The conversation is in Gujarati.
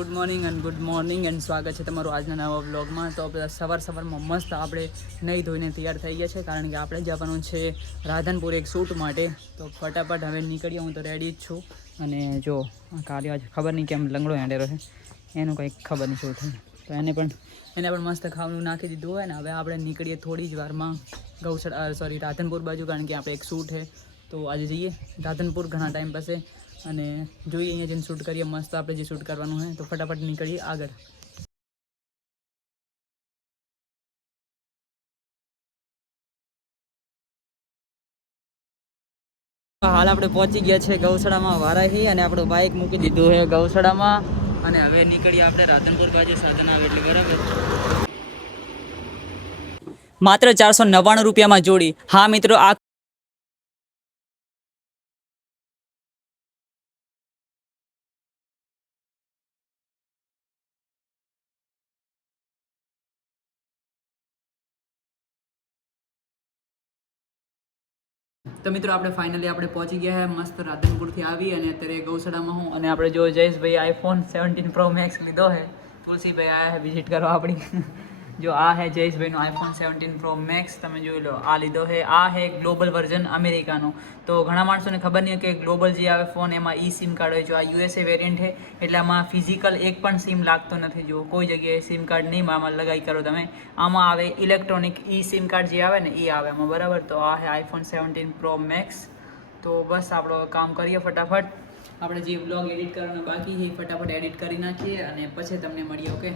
ગુડ મોર્નિંગ એન્ડ સ્વાગત છે તમારું આજના નવા વ્લોગમાં. તો આપણે સવારમાં મસ્ત આપણે નહીં ધોઈને તૈયાર થઈ ગયા છે, કારણ કે આપણે જવાનું છે રાધનપુર એક શૂટ માટે. તો ફટાફટ હવે નીકળીએ. હું તો રેડી જ છું. અને જો કાર્ય આજ ખબર નહીં કેમ લંગડો હેંડેરો છે, એનું કંઈક ખબર નહીં શું થયું. તો એને પણ મસ્ત ખાવાનું નાખી દીધું હોય ને. હવે આપણે નીકળીએ થોડી જ વારમાં રાધનપુર બાજુ, કારણ કે આપણે એક શૂટ છે. તો આજે જઈએ રાધનપુર ઘણા ટાઈમ પાસે, અને જોઈએ અહીંયા જઈને શૂટ કરીએ મસ્ત આપણે જે શૂટ કરવાનું હોય. તો ફટાફટ નીકળીએ આગળ. હાલ આપણે પહોંચી ગયા છે ગૌશાળામાં વારાહી, અને આપણું બાઇક મૂકી દીધું છે ગૌશાળામાં. અને હવે નીકળીએ આપણે રાધનપુર બાજુ. સાધન આવે એટલે બરાબર. માત્ર 499 રૂપિયામાં જોડી. હા મિત્રો, આ તો મિત્રો આપણે ફાઇનલી પહોંચી ગયા છે મસ્ત રાધનપુરથી આવી, અને અત્યારે ગૌશાળામાં હું અને આપણે જો જયેશભાઈ આઈફોન 17 પ્રો મેક્સ લીધો છે. તુલસીભાઈ આયા છે વિઝિટ કરવા આપણી. જો આ છે જયેશભાઈનો આઈફોન 17 પ્રો મેક્સ, તમે જોઈ લો. આ લીધો છે. આ છે ગ્લોબલ વર્ઝન અમેરિકાનો. તો ઘણા માણસોને ખબર નહીં હોય કે ગ્લોબલ જે આવે ફોન એમાં ઈ સિમ કાર્ડ હોય. જો આ યુએસએ વેરિયન્ટ છે, એટલે આમાં ફિઝિકલ એક પણ સિમ લાગતો નથી. જો કોઈ જગ્યાએ સિમ કાર્ડ નહીં આમાં લગાઈ કરો તમે. આમાં આવે ઇલેક્ટ્રોનિક ઈ સિમ કાર્ડ જે આવે ને એ આવે આમાં, બરાબર. તો આ છે આઈફોન 17 પ્રો મેક્સ. તો બસ આપણો કામ કરીએ ફટાફટ. આપણે જે બ્લોગ એડિટ કરવાના બાકી છે ફટાફટ એડિટ કરી નાખીએ, અને પછી તમને મળીએ. ઓકે.